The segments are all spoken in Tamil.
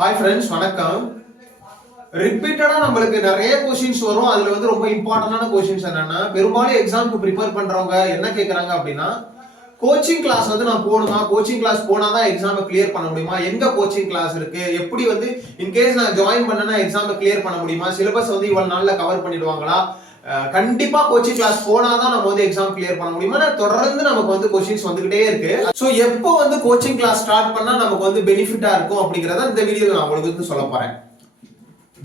ஹாய் ஃப்ரெண்ட்ஸ், வணக்கம். ரிப்பீட்டடா நம்மளுக்கு நிறைய கொஸ்டின்ஸ் வரும். அதுல வந்து ரொம்ப இம்பார்ட்டன்டான கொஸ்டின்ஸ் என்னன்னா, பெரும்பாலும் எக்ஸாமுக்கு ப்ரிப்பேர் பண்றவங்க என்ன கேக்குறாங்க அப்படின்னா, கோச்சிங் கிளாஸ் வந்து நான் போகணுமா, கோச்சிங் கிளாஸ் போனாதான் எக்ஸாமை கிளியர் பண்ண முடியுமா, எங்க கோச்சிங் கிளாஸ் இருக்கு, எப்படி வந்து இன்கேஸ் நான் ஜாயின் பண்ணனா எக்ஸாமை கிளியர் பண்ண முடியுமா, சிலபஸ் வந்து இவ்வளவு நாள்ல கவர் பண்ணிடுவாங்களா, கண்டிப்பா கோச்சிங் கிளாஸ் போனாதான் நம்ம வந்து எக்ஸாம் கிளியர் பண்ண முடியுமா, தொடர்ந்து நமக்கு வந்து கொஸ்டின்ஸ் வந்துகிட்டே இருக்கு. சோ எப்போ வந்து கோச்சிங் கிளாஸ் ஸ்டார்ட் பண்ணா நமக்கு வந்து பெனிஃபிட்டா இருக்கும் அப்படிங்கறத இந்த வீடியோல நான் உங்களுக்கு சொல்ல போறேன்.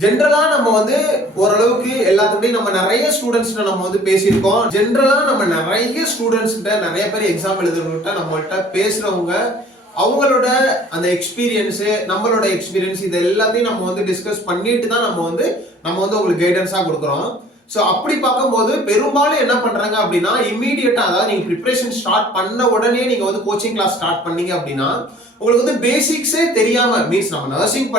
ஜென்ரலா நம்ம வந்து ஓரளவுக்கு எல்லாத்துக்கிட்டையும் நம்ம நிறைய ஸ்டூடெண்ட்ஸ் நம்ம வந்து பேசியிருக்கோம். ஜென்ரலா நம்ம நிறைய ஸ்டூடெண்ட்ஸ் கிட்ட நிறைய பேர் எக்ஸாம் எழுதுறவங்ககிட்ட நம்மள்ட்ட பேசுறவங்க அவங்களோட அந்த எக்ஸ்பீரியன்ஸ், நம்மளோட எக்ஸ்பீரியன்ஸ், இது எல்லாத்தையும் நம்ம வந்து டிஸ்கஸ் பண்ணிட்டு தான் நம்ம வந்து உங்களுக்கு கைடன்ஸா கொடுக்குறோம். சோ அப்படி பார்க்கும்போது பெரும்பாலும் என்ன பண்றாங்க அப்படின்னா, இம்மீடியட்டா அதாவது நீங்க ப்ரிப்பரேஷன் ஸ்டார்ட் பண்ண உடனே நீங்க வந்து கோச்சிங் கிளாஸ் ஸ்டார்ட் பண்ணீங்க அப்படின்னா உங்களுக்கு வந்து பேசிக்ஸே தெரியாம, மீன்ஸ் நம்ம நர்சிங்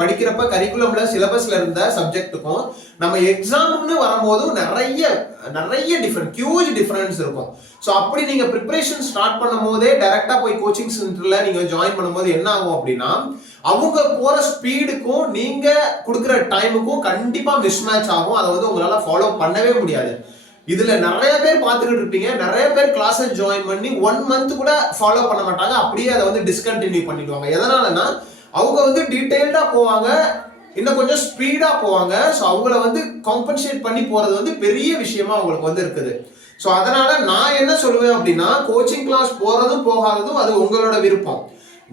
படிக்கிறப்ப கரிக்குலம்ல சிலபஸ்ல இருந்த சப்ஜெக்ட்டுக்கும் நம்ம எக்ஸாம்னு வரும்போதும் நிறைய ஹியூஜ் டிஃபரன்ஸ் இருக்கும். ஸோ அப்படி நீங்க ப்ரிப்பரேஷன் ஸ்டார்ட் பண்ணும் போதே டைரக்டா போய் கோச்சிங் சென்டர்ல நீங்க ஜாயின் பண்ணும்போது என்ன ஆகும் அப்படின்னா, அவங்க போற ஸ்பீடுக்கும் நீங்க கொடுக்குற டைமுக்கும் கண்டிப்பா மிஸ் மேட்ச் ஆகும். அதை வந்து உங்களால ஃபாலோ பண்ணவே முடியாது. இதுல நிறைய பேர் பார்த்துக்கிட்டு இருப்பீங்க, நிறைய பேர் கிளாஸஸ் ஜாயின் பண்ணி 1 மந்த் கூட ஃபாலோ பண்ண மாட்டாங்க, அப்படியே அதை வந்து டிஸ்கண்டினியூ பண்ணிடுவாங்க. எதனாலன்னா அவங்க வந்து டீடைல்டா போவாங்க, இன்னும் கொஞ்சம் ஸ்பீடா போவாங்க. ஸோ அவங்கள வந்து காம்பன்சேட் பண்ணி போறது வந்து பெரிய விஷயமா அவங்களுக்கு வந்து இருக்குது. ஸோ அதனால நான் என்ன சொல்லுவேன் அப்படின்னா, கோச்சிங் கிளாஸ் போறதும் போகாததும் அது உங்களோட விருப்பம்.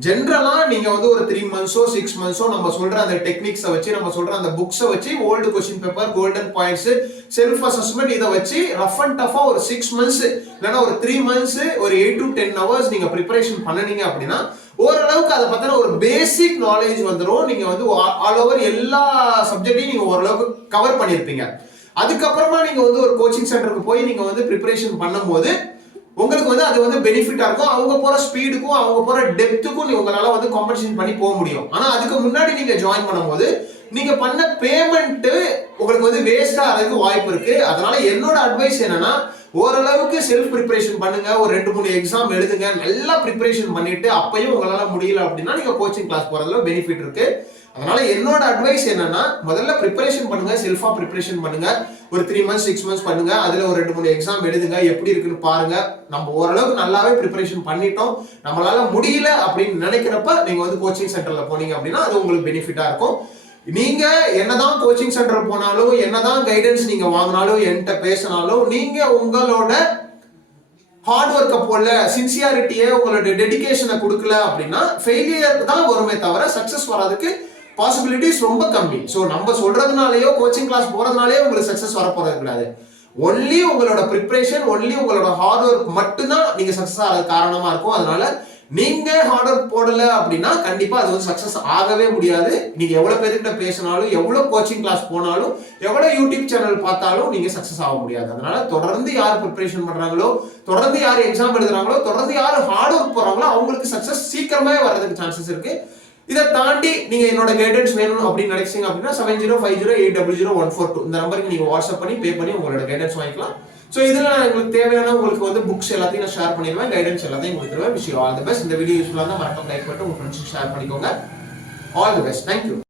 ஜென்ரலா நீங்க வந்து ஒரு 3 மந்த்ஸோ 6 மந்த்ஸோ நம்ம சொல்ற அந்த டெக்னிக்ஸை வச்சு, நம்ம சொல்ற அந்த புக்ஸை வச்சு, old question paper, golden points, self assessment, இதை வச்சு ரஃப் அண்ட் டஃபா ஒரு 6 மந்த்ஸ் இல்லைன்னா ஒரு 3 மந்த்ஸ் ஒரு 8 to 10 ஹவர்ஸ் நீங்க ப்ரிப்பரேஷன் பண்ணனீங்க அப்படின்னா ஓரளவுக்கு அதை பத்தின ஒரு பேசிக் நாலேஜ் வந்துடும். நீங்க வந்து ஆல் ஓவர் எல்லா சப்ஜெக்டையும் நீங்க ஓரளவுக்கு கவர் பண்ணிருப்பீங்க. அதுக்கப்புறமா நீங்க வந்து ஒரு கோச்சிங் சென்டருக்கு போய் நீங்க வந்து ப்ரிப்பரேஷன் பண்ணும்போது உங்களுக்கு வந்து அது வந்து பெனிஃபிட்டா இருக்கும். அவங்க போற ஸ்பீடுக்கும் அவங்க போற டெப்த்துக்கும் உங்களால வந்து காம்பன்சேட் பண்ணி போக முடியும். ஆனா அதுக்கு முன்னாடி நீங்க ஜாயின் பண்ணும்போது நீங்க பண்ண பேமெண்ட் உங்களுக்கு வந்து வேஸ்டா ஆகிறதுக்கு வாய்ப்பு இருக்கு. அதனால என்னோட அட்வைஸ் என்னன்னா, ஓரளவுக்கு செல்ஃப் ப்ரிப்பரேஷன் பண்ணுங்க, ஒரு 2-3 எக்ஸாம் எழுதுங்க, நல்லா ப்ரிப்பரேஷன் பண்ணிட்டு அப்பயும் உங்களால முடியல அப்படின்னா நீங்க கோச்சிங் கிளாஸ் போறதுல பெனிஃபிட் இருக்கு. அதனால என்னோட அட்வைஸ் என்னன்னா, முதல்ல ப்ரிப்பரேஷன் பண்ணுங்க, செல்ஃபா ப்ரிப்பரேஷன் பண்ணுங்க, ஒரு 3 மந்த்ஸ் 6 மந்த்ஸ் பண்ணுங்க, அதுல ஒரு 2-3 எக்ஸாம் எழுதுங்க, எப்படி இருக்குன்னு பாருங்க. நம்ம ஓரளவுக்கு நல்லாவே ப்ரிப்பரேஷன் பண்ணிட்டோம், நம்மளால முடியல அப்படின்னு நினைக்கிறப்ப நீங்க வந்து கோச்சிங் சென்டர்ல போனீங்க அப்படின்னா அது உங்களுக்கு பெனிஃபிட்டா இருக்கும். நீங்க என்னதான் கோச்சிங் சென்டர் போனாலும், என்னதான் கைடன்ஸ் நீங்க வாங்கினாலும், என்கிட்ட பேசினாலும், நீங்க உங்களோட ஹார்ட் ஒர்க்கை போடல, சின்சியாரிட்டியை, உங்களோட டெடிகேஷனை கொடுக்கல அப்படின்னா ஃபெயிலியர் தான் வருமே தவிர சக்சஸ் வராதுக்கு பாசிபிலிட்டிஸ் ரொம்ப கம்மி. ஸோ நம்ம சொல்றதுனாலயோ கோச்சிங் கிளாஸ் போறதுனாலயோ உங்களுக்கு சக்சஸ் வர போறது கிடையாது. ஒன்லி உங்களோட ப்ரிப்பரேஷன், ஒன்லி உங்களோட ஹார்ட் ஒர்க் மட்டும்தான் நீங்க சக்சஸ் ஆகிறது காரணமா இருக்கும். அதனால நீங்க ஹார்ட் ஒர்க் போடல அப்படின்னா கண்டிப்பா அது வந்து சக்சஸ் ஆகவே முடியாது. நீங்க எவ்வளவு பேர்கிட்ட பேசினாலும், எவ்வளவு கோச்சிங் கிளாஸ் போனாலும், எவ்வளவு யூடியூப் சேனல் பார்த்தாலும் நீங்க சக்சஸ் ஆக முடியாது. அதனால தொடர்ந்து யார் ப்ரிப்பரேஷன் பண்றாங்களோ, தொடர்ந்து யார் எக்ஸாம் எழுதுறாங்களோ, தொடர்ந்து யார் ஹார்ட் ஒர்க் போறாங்களோ அவங்களுக்கு சக்சஸ் சீக்கிரமே வர்றதுக்கு சான்சஸ் இருக்கு. இதை தாண்டி நீங்க என்னோட கைடன்ஸ் வேணும் அப்படின்னு நினைச்சீங்க அப்படின்னா 7050800142 இந்த நம்பருக்கு நீங்க வாட்ஸ்அப் பண்ணி பே பண்ணி உங்களோட கைடன்ஸ் வாங்கிக்கலாம். ஸோ இதுல உங்களுக்கு தேவையான உங்களுக்கு வந்து புக்ஸ் எல்லாத்தையும் நான் ஷேர் பண்ணிடுவேன், கைடன்ஸ் எல்லாத்தையும் கொடுத்துருவேன். Wish you all the best. இந்த வீடியோ யூஸ்ஃபுல்லாக இருந்தால் மறக்காம லைக் பண்ணிட்டு உங்க ஃப்ரெண்ட்ஸுக்கு ஷேர் பண்ணிக்கோங்க. All the best. தேங்க்யூ.